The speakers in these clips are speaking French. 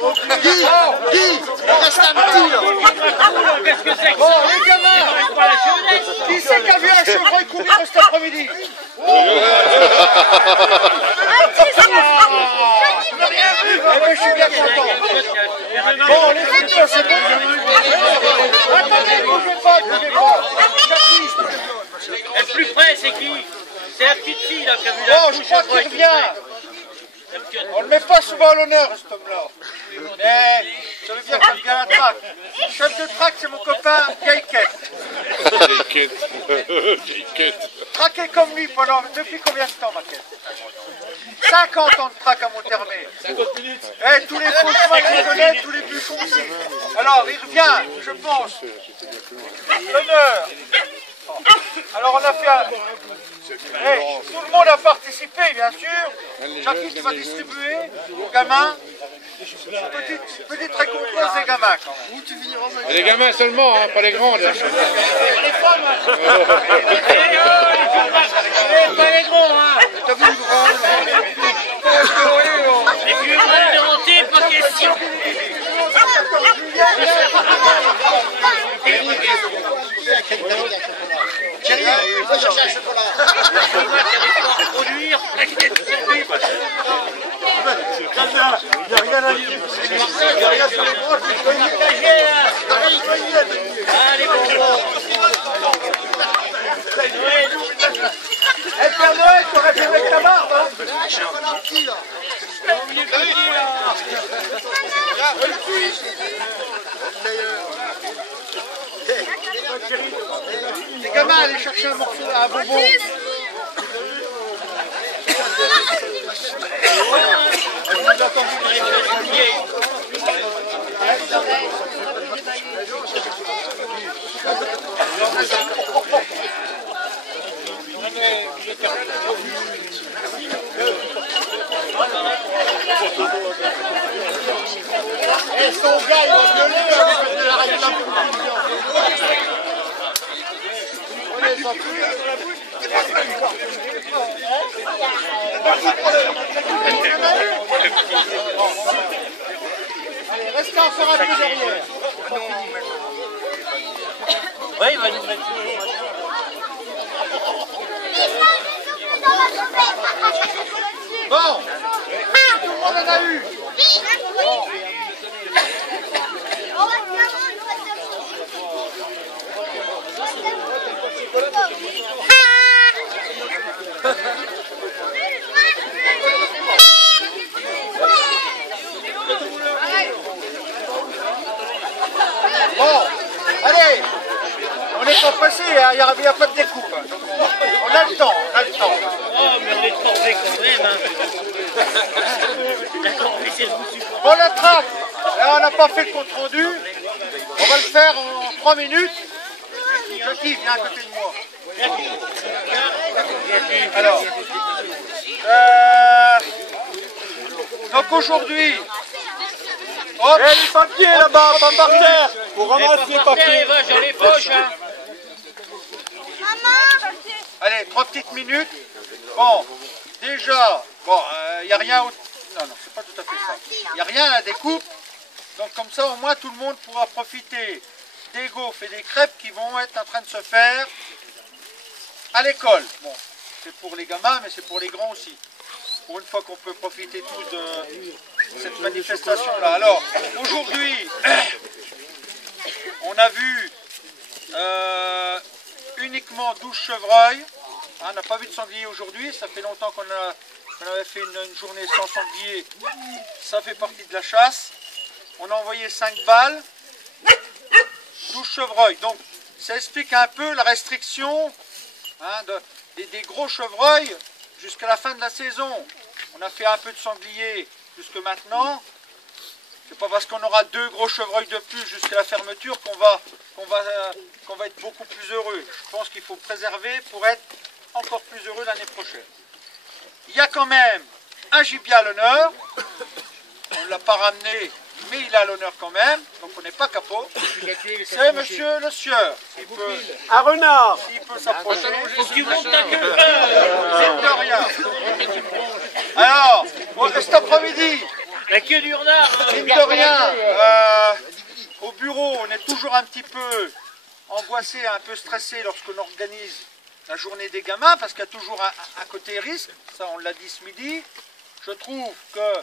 Guy, reste un petit là. Qu'est-ce que c'est que Bon, ça? les gamins, qui c'est qui a vu un chevreuil courir cet après-midi? Eh ben, je suis bien content. Bon, les filles, c'est bon. Attendez, bougez pas, bougez pas. Le plus près, c'est qui? C'est la petite fille là qui a vu la Bon, je crois qu'il revient. On ne le met pas souvent à l'honneur, cet homme-là. Mais ça veut bien qu'il y a un trac. Le chef de trac, c'est mon copain Gaïquette. Traqué comme lui depuis combien de temps, Maquette? 50 ans de trac à Monthermé. 50 minutes. Eh, tous les fauchemans qu'on connaît, tous les bûchons aussi. Alors, il revient, je pense. L'honneur. Alors, on a fait un... Eh, tout le monde a participé, bien sûr. Jackie qui va distribuer aux gamins. Petite récompense des gamins, quand même. Les gamins seulement, hein, pas les grands. Là. Les femmes. Pas les gros, hein. Les vieux grands de hanté, pas question. Thierry, va chercher un chocolat. C'est moi qui n'arrive pas à produire. Il n'y a rien à dire. Il n'y a rien sur les branches. Allez, bonbons. Eh, Père Noël, t'aurais fait avec ta barbe, hein? Les gamins, allez chercher un morceau, un bonbon. Et son gars, il va gueuler avec de la radio de la allez, restez encore un peu derrière. Oui, il va nous mettre. Bon, tout le monde en a eu. Bon, allez, on n'est pas pressé, hein, il n'y a pas de découpe. Hein, donc on a le temps, on a le temps. Oh, mais on est corvés quand même, hein. La corvée, c'est le bout du corps. Bon, la traque, là, on n'a pas fait le compte rendu. On va le faire en 3 minutes. Jackie, viens à côté de moi. Alors, donc aujourd'hui, hop, Eh, les papiers là-bas, pas par terre. Faut ramasser les papiers. Va dans les poches, hein. allez, 3 petites minutes. Bon, déjà, bon, il n'y a rien... Non, c'est pas tout à fait ça. Il n'y a rien à la découpe. Donc comme ça, au moins, tout le monde pourra profiter des gaufres et des crêpes qui vont être en train de se faire à l'école. Bon, c'est pour les gamins, mais c'est pour les grands aussi. Pour une fois qu'on peut profiter tous de cette manifestation-là. Alors, aujourd'hui, on a vu uniquement 12 chevreuils. Hein, on n'a pas vu de sanglier aujourd'hui. Ça fait longtemps qu'on avait fait une journée sans sanglier. Ça fait partie de la chasse. On a envoyé 5 balles. 12 chevreuils. Donc, ça explique un peu la restriction, hein, des gros chevreuils jusqu'à la fin de la saison. On a fait un peu de sanglier jusque maintenant. C'est pas parce qu'on aura 2 gros chevreuils de plus jusqu'à la fermeture qu'on va être beaucoup plus heureux. Je pense qu'il faut préserver pour être encore plus heureux l'année prochaine. Il y a quand même un gibier à l'honneur. On ne l'a pas ramené, mais il est à l'honneur quand même. Donc on n'est pas capot. C'est monsieur le sieur. Un renard. S'il peut s'approcher. Faut que tu montes ta queue. C'est de rien. Alors, cet après-midi, La queue du renard. Hein. Mine de rien, au bureau, on est toujours un petit peu angoissé, un peu stressé lorsqu'on organise la journée des gamins, parce qu'il y a toujours un côté risque, ça on l'a dit ce midi. Je trouve que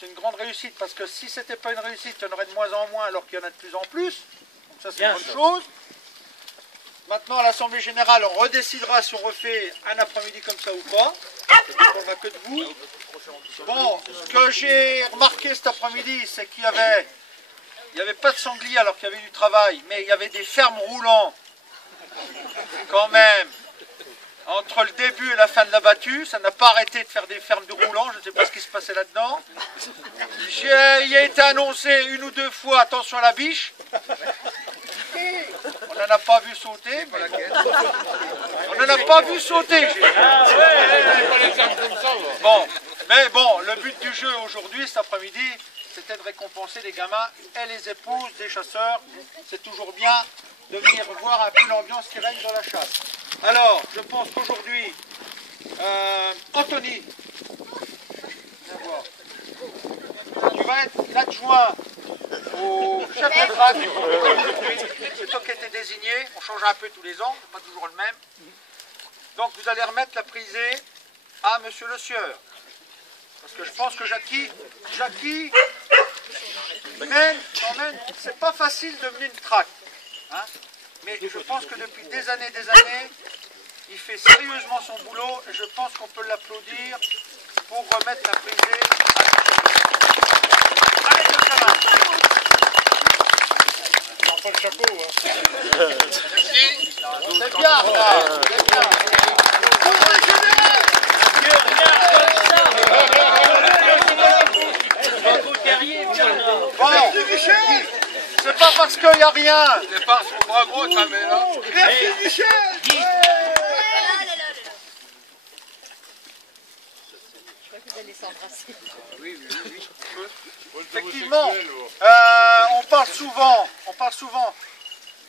c'est une grande réussite, parce que si ce n'était pas une réussite, il y en aurait de moins en moins, alors qu'il y en a de plus en plus. Donc ça c'est une bonne chose. Maintenant à l'Assemblée Générale, on redécidera si on refait un après-midi comme ça ou pas. Ça ne dépendra que de vous. Bon, ce que j'ai remarqué cet après-midi, c'est qu'il n'y avait pas de sangliers alors qu'il y avait du travail, mais il y avait des fermes roulants, quand même, entre le début et la fin de la battue. Ça n'a pas arrêté de faire des fermes de roulants, je ne sais pas ce qui se passait là-dedans. Il a été annoncé une ou deux fois, attention à la biche. On n'en a pas vu sauter. Mais on n'en a pas vu sauter. Bon, mais bon, le but du jeu aujourd'hui, cet après-midi, c'était de récompenser les gamins et les épouses des chasseurs. C'est toujours bien de venir voir un peu l'ambiance qui règne dans la chasse. Alors, je pense qu'aujourd'hui, Anthony, viens voir. Tu vas être l'adjoint au chef de traque. C'est toi qui as été désigné. On change un peu tous les ans, pas toujours le même. Donc vous allez remettre la prisée à monsieur le sieur. Parce que je pense que Jackie mène quand même, c'est pas facile de mener une traque. Hein, mais je pense que depuis des années, il fait sérieusement son boulot et je pense qu'on peut l'applaudir pour remettre la prisée à Allez, le gamin. Pas le chapeau, hein. C'est bien, ça. C'est bien. Bon, c'est pas parce qu'il n'y a rien. Les parts sont pas gros, ça met là. Merci Michel. Effectivement, on parle souvent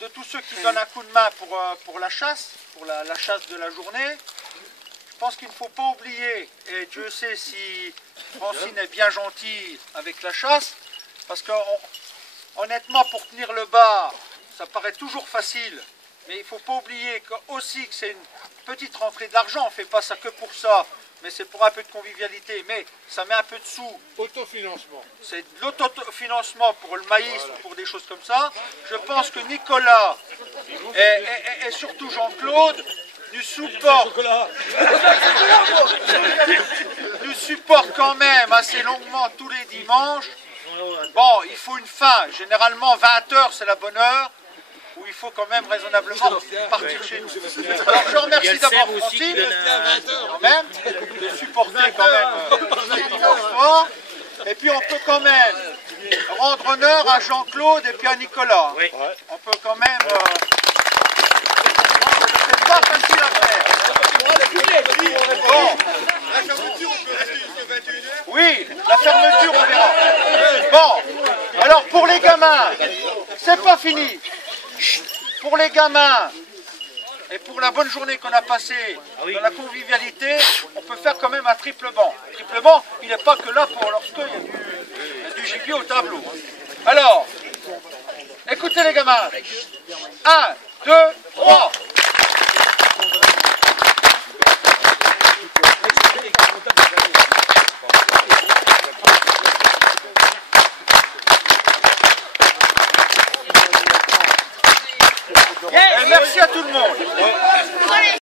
de tous ceux qui donnent un coup de main pour la chasse, pour la chasse de la journée. Je pense qu'il ne faut pas oublier, et Dieu sait si Francine est bien gentille avec la chasse, parce que honnêtement, pour tenir le bar, ça paraît toujours facile, mais il ne faut pas oublier aussi que c'est une petite rentrée d'argent. On ne fait pas ça que pour ça, mais c'est pour un peu de convivialité, mais ça met un peu de sous. Autofinancement. C'est de l'autofinancement pour le maïs ou pour des choses comme ça. Je pense que Nicolas et surtout Jean-Claude nous supportent quand même assez longuement tous les dimanches. Bon, il faut une fin. Généralement, 20 heures, c'est la bonne heure, où il faut quand même raisonnablement partir chez nous. Alors, je remercie d'abord Francine, quand même, de supporter quand même ce dimanche. Et puis, on peut quand même rendre honneur à Jean-Claude et puis à Nicolas. On peut quand même... c'est pas facile à faire. Bon. La fermeture, on peut rester jusqu'à 21h. Oui, la fermeture, on verra. Bon, alors pour les gamins, c'est pas fini. Pour les gamins et pour la bonne journée qu'on a passée dans la convivialité, on peut faire quand même un triple banc. Le triple banc, il n'est pas que là pour lorsqu'il y a du gibier au tableau. Alors, écoutez les gamins. 1, 2, 3. Et merci à tout le monde.